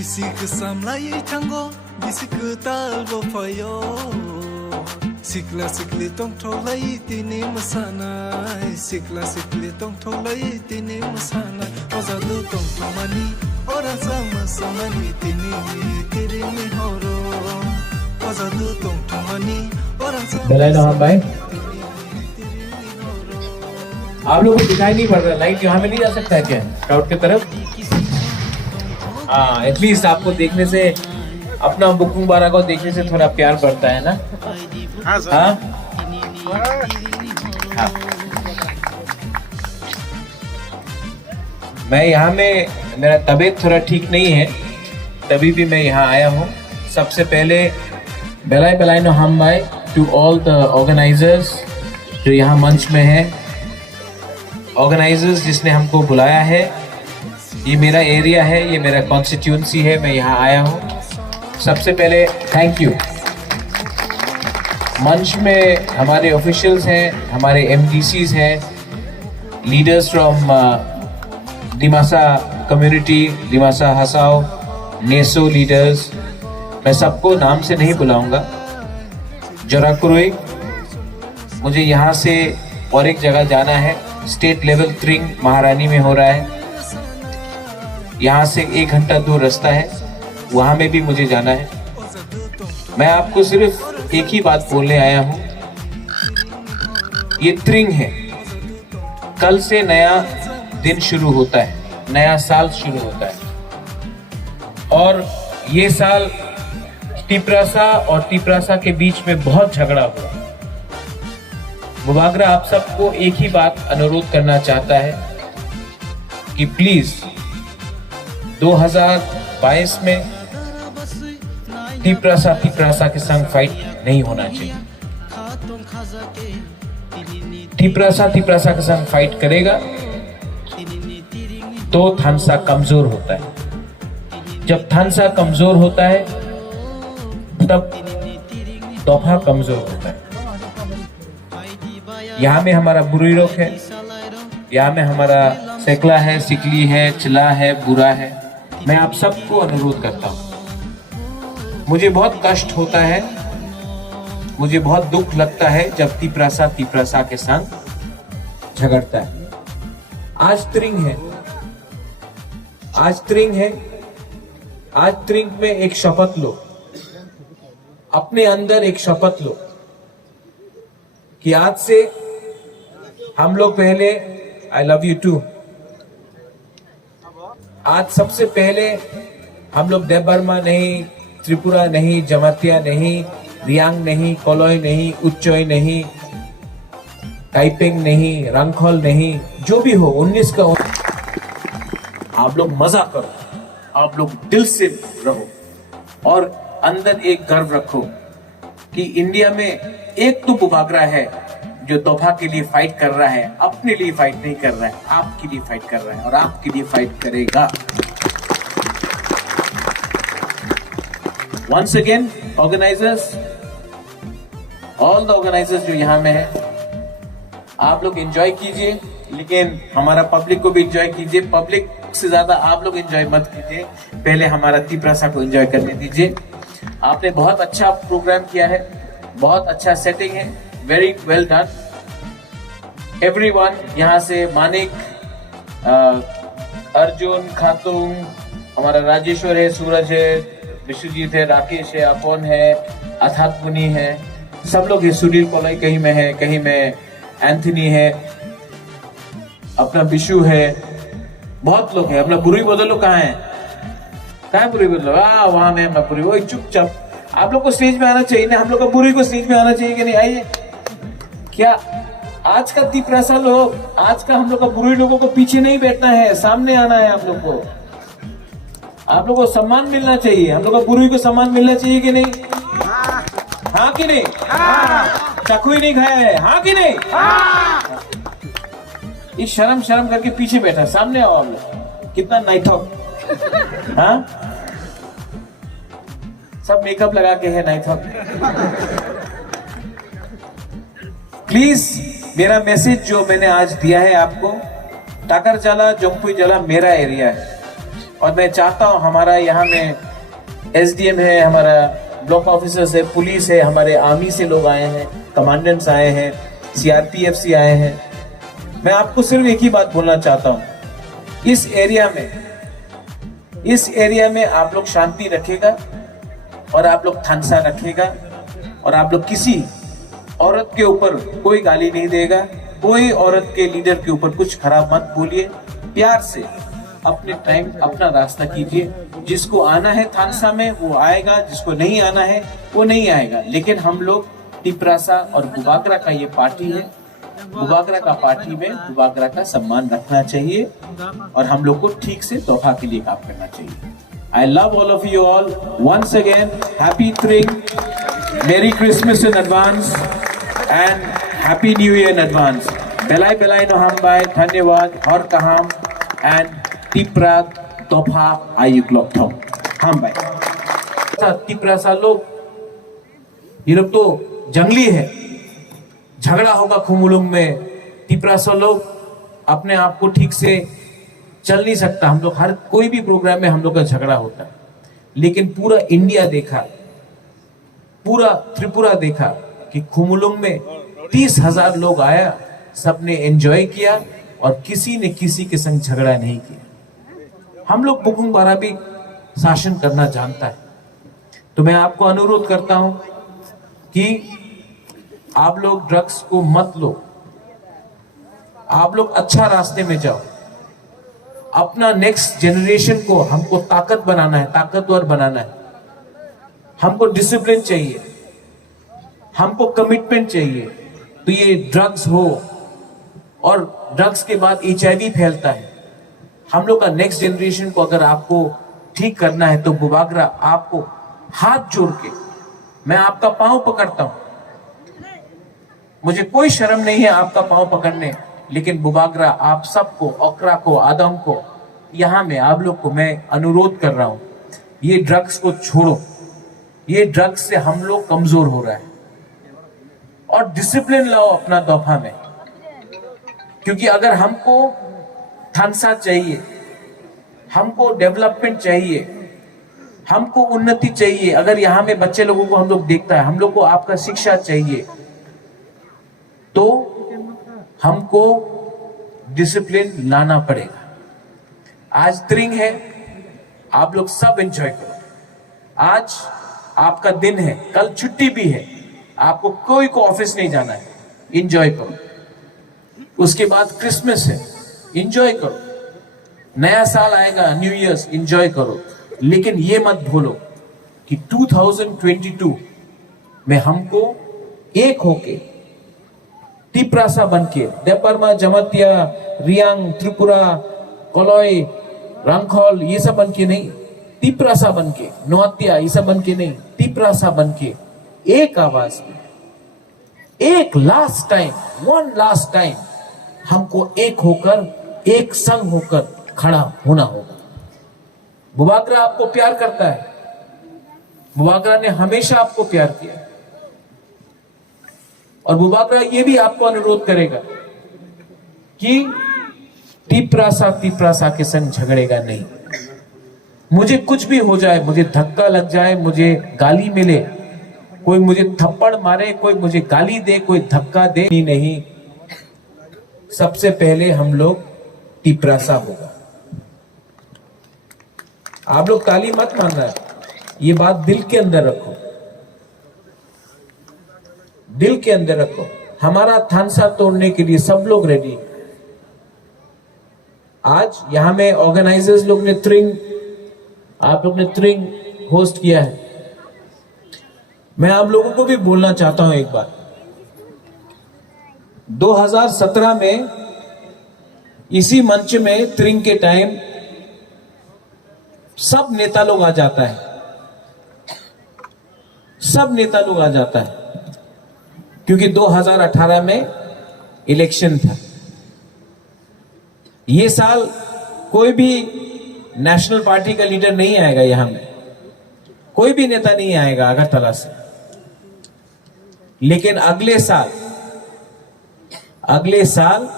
Bisik samlai tango bisik talbo fayo Sikla sikli tong tholai tini masanai Sikla sikli tong tholai tini masanai Ozadu tong thomani ora sama samani tini tiri mi horo Ozadu tong thomani ora sama बेलाइन हम भाई आप लोगों को दिखाई नहीं पड़ रहा, light यहाँ में नहीं जा सकता है क्या क्राउड की तरफ? हाँ, एटलीस्ट आपको देखने से अपना बुकिंग बारा को देखने से थोड़ा प्यार बढ़ता है ना? हाँ? हाँ। मैं यहाँ में मेरा तबीयत थोड़ा ठीक नहीं है, तभी भी मैं यहाँ आया हूँ। सबसे पहले बेलाइन हम भाई टू ऑल द ऑर्गेनाइजर्स जो यहाँ मंच में हैं, ऑर्गेनाइजर्स जिसने हमको बुलाया है। ये मेरा एरिया है, ये मेरा कॉन्स्टिट्यूंसी है, मैं यहाँ आया हूँ। सबसे पहले थैंक यू। मंच में हमारे ऑफिशियल्स हैं, हमारे एमडीसीज हैं, leaders from Dimasa community, Dimasa Hasao, NESO leaders, मैं सबको नाम से नहीं बुलाऊंगा। जोराकुरुई, मुझे यहाँ से और एक जगह जाना है, स्टेट लेवल त्रिंग महारानी में हो रहा है, यहाँ से 1 घंटा दूर रास्ता है, वहाँ में भी मुझे जाना है। मैं आपको सिर्फ एक ही बात बोलने आया हूँ, ये त्रिंग है, कल से नया दिन शुरू होता है, नया साल शुरू होता है। और ये साल टिप्रासा और टिप्रासा के बीच में बहुत झगड़ा हुआ। बुबागरा आप सबको एक ही बात अनुरोध करना चाहता है कि प्लीज 2022 में टिप्रासा के संग फाइट नहीं होना चाहिए। टिप्रासा के संग फाइट करेगा तो थानसा कमजोर होता है। जब थानसा कमजोर होता है तब तोफा कमजोर होता है। यहाँ में हमारा बुरी रोक है, यहाँ में हमारा सेकला है, सिकली है, चिला है, बुरा है। मैं आप सबको अनुरोध करता हूँ, मुझे बहुत कष्ट होता है, मुझे बहुत दुख लगता है जब तिप्रासा के संग झगड़ता है। आज त्रिंग है, आज त्रिंग में एक शपथ लो, अपने अंदर एक शपथ लो कि आज से हम लोग पहले आई लव यू टू, आज सबसे पहले हम लोग देवबर्मा नहीं, त्रिपुरा नहीं, जमातिया नहीं, रियांग नहीं, कोलोई नहीं, उच्चोई नहीं, टाइपिंग नहीं, रंगखोल नहीं, जो भी हो 19 का आप लोग मजा करो, आप लोग दिल से रहो और अंदर एक गर्व रखो कि इंडिया में एक तो बुबागरा है जो तोफा के लिए फाइट कर रहा है, अपने लिए फाइट नहीं कर रहा है, आपके लिए फाइट कर रहा है और आपके लिए फाइट करेगा। Once again, organizers, all the organizers जो यहाँ में है, आप लोग एंजॉय कीजिए, लेकिन हमारा पब्लिक को भी एंजॉय कीजिए। पब्लिक से ज्यादा आप लोग एंजॉय मत कीजिए, पहले हमारा तिप्रासा को एंजॉय करने दीजिए। आपने बहुत अच्छा प्रोग्राम किया है, बहुत अच्छा सेटिंग है, वेरी वेल डन एवरीवन। यहाँ से मानिक, अर्जुन, खातून, हमारा राजेश्वर है, सूरज है, विश्वजीत है, राकेश है, अपन है, अथात मुनि है, सब लोग है। सुनील कोलाई कहीं में है, कहीं में एंथनी है, अपना विशु है, बहुत लोग है। अपना बुरी बदलो कहाँ है? कहाँ बुरी बदलो? वहां में अपना बुरी, वही चुपचाप। आप लोग को स्टेज में आना चाहिए ना, हम लोग का बुरी को स्टेज में आना चाहिए कि नहीं? आइए। क्या आज का तिप्रासा लोग, आज का हम लोग का बुरी लोगों को पीछे नहीं बैठना है, सामने आना है। आप लोग को, आप लोग को सम्मान मिलना चाहिए, हम लोग का बुरी को सम्मान मिलना चाहिए कि नहीं? हाँ कि नहीं? चाकू ही नहीं खाया है, हाँ कि नहीं? ये शर्म करके पीछे बैठा, सामने आओ आप लोग। कितना नाइथॉक, हाँ सब मेकअप लगा के है नाइथॉक। प्लीज मेरा मैसेज जो मैंने आज दिया है आपको, टाकर जला, जम्पुई जला मेरा एरिया है, और मैं चाहता हूं हमारा यहाँ में एसडीएम है, हमारा ब्लॉक ऑफिसर्स है, पुलिस है, हमारे आर्मी से लोग आए हैं, कमांडेंट्स आए हैं, सीआरपीएफ से आए हैं। मैं आपको सिर्फ एक ही बात बोलना चाहता हूं, इस एरिया में आप लोग शांति रखेगा और आप लोग थानसा रखेगा और आप लोग किसी औरत के ऊपर कोई गाली नहीं देगा, कोई औरत के लीडर के ऊपर कुछ खराब मत बोलिए, प्यार से अपने टाइम अपना रास्ता कीजिए। जिसको आना है थानसा में वो आएगा, जिसको नहीं आना है वो नहीं आएगा। लेकिन हम लोग टिपरासा और बुबागरा का ये पार्टी है, बुबागरा का पार्टी में बुबागरा का सम्मान रखना चाहिए और हम लोग को ठीक से दोहा के लिए काम करना चाहिए। I love all of you all. Once again, happy Tring, Merry Christmas in advance and Happy New Year in advance. Belai belai no hambai, धन्यवाद, हर कहाम and टिपराग तोफा आयुक लोकथों hambai. टिपरासा लोग, ये लोग तो जंगली है, झगड़ा होगा खुमुलुंग में। टिपरासा लोग अपने आप को ठीक से चल नहीं सकता। हम लोग हर कोई भी प्रोग्राम में हम लोग का झगड़ा होता है, लेकिन पूरा इंडिया देखा, पूरा त्रिपुरा देखा कि खुमुलुंग में 30,000 लोग आया, सबने एंजॉय किया और किसी ने किसी के संग झगड़ा नहीं किया। हम लोग बुकुंग बारा भी शासन करना जानता है। तो मैं आपको अनुरोध करता हूं कि आप लोग ड्रग्स को मत लो, आप लोग अच्छा रास्ते में जाओ। अपना नेक्स्ट जनरेशन को हमको ताकत बनाना है, ताकतवर बनाना है। हमको डिसिप्लिन चाहिए, हमको कमिटमेंट चाहिए। तो ये ड्रग्स हो और ड्रग्स के बाद HIV फैलता है। हम लोग का नेक्स्ट जनरेशन को अगर आपको ठीक करना है तो बुबागरा आपको हाथ जोड़ के मैं आपका पांव पकड़ता हूं। मुझे कोई शर्म नहीं है आपका पांव पकड़ने, लेकिन बुबागरा आप सबको, ओकरा को, आदम को, यहां में आप लोग को मैं अनुरोध कर रहा हूं, ये ड्रग्स को छोड़ो। ये ड्रग्स से हम लोग कमजोर हो रहा है और डिसिप्लिन लाओ अपना दोफा में। क्योंकि अगर हमको थानसा चाहिए, हमको डेवलपमेंट चाहिए, हमको उन्नति चाहिए, अगर यहाँ में बच्चे लोगों को हम लोग देखता है, हम लोग को आपका शिक्षा चाहिए, तो हमको डिसिप्लिन लाना पड़ेगा। आज त्रिंग है, आप लोग सब एंजॉय करो। आज आपका दिन है, कल छुट्टी भी है, आपको कोई को ऑफिस नहीं जाना है, एंजॉय करो। उसके बाद क्रिसमस है, एंजॉय करो। नया साल आएगा, न्यू ईयर्स, एंजॉय करो। लेकिन ये मत भूलो कि 2022 में हमको एक होके टिपरासा बनके, देपरमा, जमतिया, रियांग, त्रिपुरा, कोलोई, रंगखोल, ये सब बनके नहीं, टिपरासा बनके, नोतिया, ये सब बनके नहीं, टिपरासा बनके एक आवाज में, एक last time, one last time हमको एक होकर, एक संग होकर खड़ा होना होगा। बुबागरा आपको प्यार करता है, बुबागरा ने हमेशा आपको प्यार किया और बुबागरा ये भी आपको अनुरोध करेगा कि टिपरासा के संग झगड़ेगा नहीं। मुझे कुछ भी हो जाए, मुझे धक्का लग जाए, मुझे गाली मिले, कोई मुझे थप्पड़ मारे, कोई मुझे गाली दे, कोई धक्का दे, नहीं, सबसे पहले हम लोग टिपरासा होगा। आप लोग ताली मत मारना है, ये बात दिल के अंदर रखो, दिल के अंदर रखो। हमारा थानसा तोड़ने के लिए सब लोग रेडी। आज यहां में ऑर्गेनाइजर्स लोग ने त्रिंग, आप लोग ने त्रिंग होस्ट किया है। मैं आप लोगों को भी बोलना चाहता हूं एक बात, 2017 में इसी मंच में त्रिंग के टाइम सब नेता लोग आ जाता है, सब नेता लोग आ जाता है, क्योंकि 2018 में इलेक्शन था। ये साल कोई भी नेशनल पार्टी का लीडर नहीं आएगा, यहां में कोई भी नेता नहीं आएगा अगरतला से। लेकिन अगले साल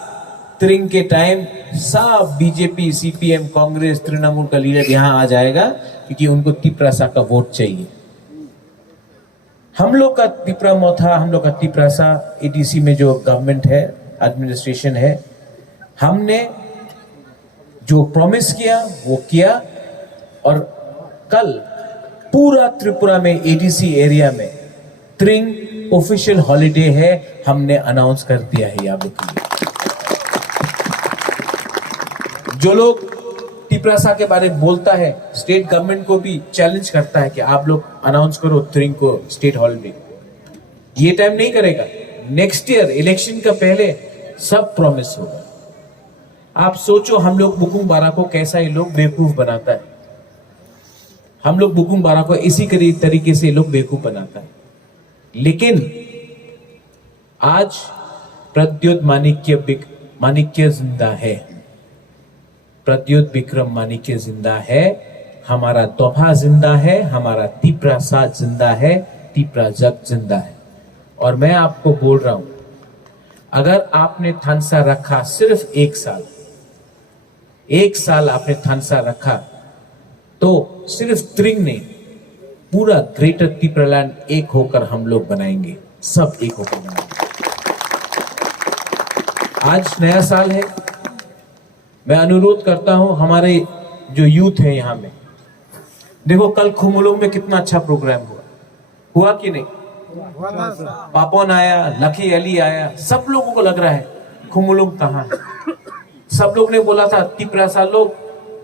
त्रिंग के टाइम सब बीजेपी, सीपीएम, कांग्रेस, तृणमूल का लीडर यहां आ जाएगा, क्योंकि उनको तिपरासा का वोट चाहिए। हम लोग का तिपरामोथा, हम लोग का तिपरासा एडीसी में जो गवर्नमेंट है, एडमिनिस्ट्रेशन है, हमने जो प्रॉमिस किया वो किया। और कल पूरा त्रिपुरा में एडीसी एरिया में त्रिंग ऑफिशियल हॉलिडे है, हमने अनाउंस कर दिया है आप लोग के लिए। जो लोग तिपरासा के बारे में बोलता है, स्टेट गवर्नमेंट को भी चैलेंज करता है कि आप लोग अनाउंस करो त्रिंग को स्टेट हॉलिडे, ये टाइम नहीं करेगा। नेक्स्ट ईयर इलेक्शन का पहले सब प्रॉमिस होगा। आप सोचो हम लोग बुकुंग बारा को कैसा ये लोग बेवकूफ बनाता है। हम लोग बुकुंग बारा को इसी तरीके से लोग बेवकूफ बनाता है। लेकिन आज प्रद्योत माणिक्य जिंदा है, प्रद्योत विक्रम माणिक्य जिंदा है, हमारा तोहफा जिंदा है, हमारा तिपरासा जिंदा है, तिपराजक जिंदा है। और मैं आपको बोल रहा हूं, अगर आपने थानसा रखा सिर्फ एक साल आपने थानसा रखा, तो सिर्फ त्रिंग ने पूरा ग्रेटर तिपरालैंड एक होकर हम लोग बनाएंगे, सब एक होकर बनाएंगे। आज नया साल है, मैं अनुरोध करता हूं हमारे जो यूथ है यहां में, देखो कल खुमुलुंग में कितना अच्छा प्रोग्राम हुआ कि नहीं? पापोन आया, लकी अली आया, सब लोगों को लग रहा है खुमुलुंग कहां है। सब लोग ने बोला था तिपरासा लोग